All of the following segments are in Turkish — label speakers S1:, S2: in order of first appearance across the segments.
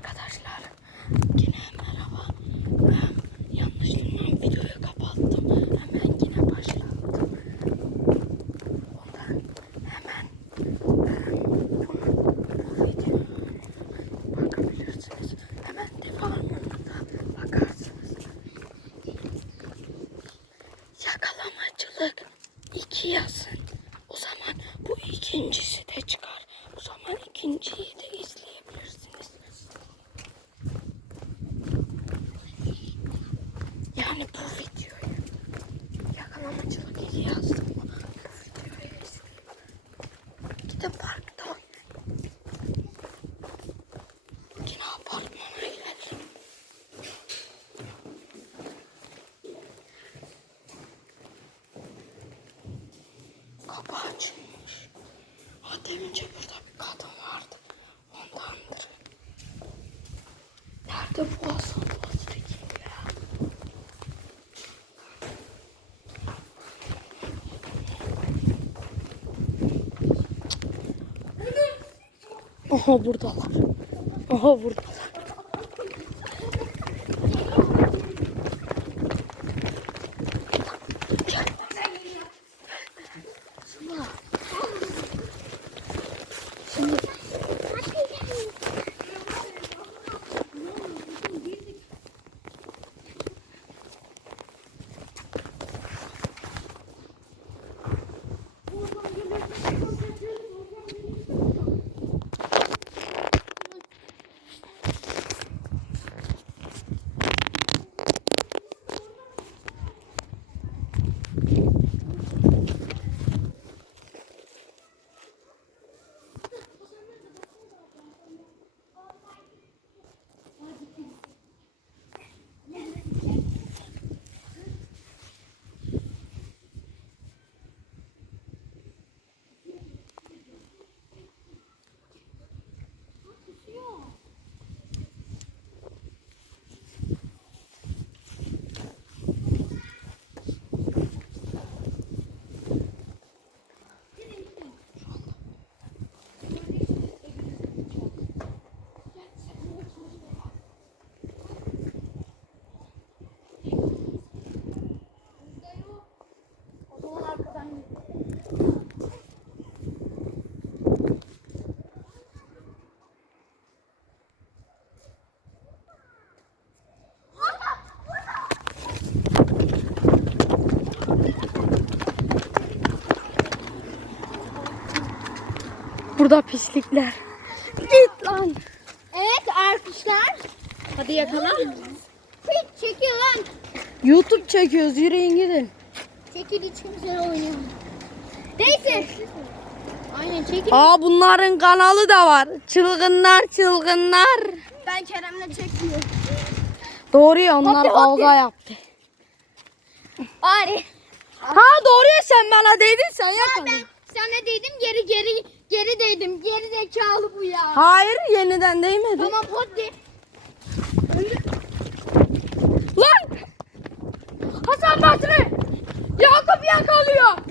S1: Arkadaşlar yine merhaba. Ben yanlışlıkla videoyu kapattım. Hemen yine başlattım. Ondan hemen e, bu videoya bakabilirsiniz. Hemen devamında bakarsınız. Yakalamacılık iki yazın. O zaman bu ikincisi de çıkar. O zaman ikinciyi de izleyebilirsiniz. Yani bu videoyu yakalamacılık iki yazdım. Bu videoyu izleyin. Gidin parkta oynayın. Yine apartmana gidelim. Kapı açılmış. Ha demince burada bir kadın vardı. Ondandır. Nerede bu Hasan Basri kim ya? Aha buradalar. Aha buradalar. Burada pislikler. Git lan.
S2: Evet arkadaşlar.
S1: Hadi yakala.
S2: Hiç çekiyor lan.
S1: YouTube çekiyoruz. Yürüyün gidin.
S2: Çekil hiç kimse oynuyor.
S3: Neyse. Aynen çekil. Aa
S1: bunların kanalı da var. Çılgınlar çılgınlar.
S2: Ben Kerem'le çekiyorum.
S1: Doğru ya onlar Hadi, yaptı.
S2: Ari.
S1: Ha doğru ya sen bana dedin sen Ben yakaladın.
S2: sana dedim geri geri geri dedim. Geri zekalı bu ya.
S1: Hayır yeniden değmedi. Tamam
S2: hadi.
S1: Lan! Hasan Basri! Yakup yakalıyor.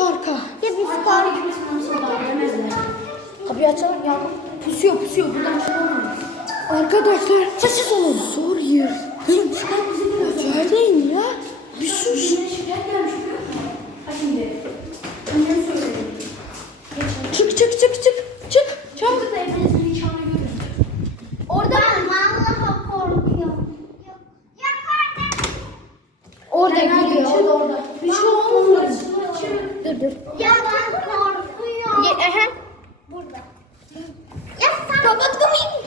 S1: Parka.
S2: Ya biz park.
S1: Kapıyı açalım ya. Pusuyor pusuyor buradan
S3: çıkamayız.
S1: Arkadaşlar sessiz olun. Zor yer.
S3: Kızım çıkar bizi
S1: Söyleyin ya. Bir sus.
S3: Çık
S1: çık çık çık. Çık. Çabuk.
S3: Orada ben
S2: vallahi korkuyorum.
S1: Orada gidiyor. Orada orada. Bir şey Dur dur.
S2: Ya ben korkuyorum. Ye, aha. Burada. Ya sen... Kapatmayın.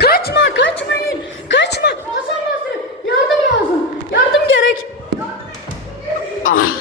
S1: kaçma kaçmayın. Kaçma. Hasan
S3: Basri
S1: yardım lazım. Yardım gerek. ah.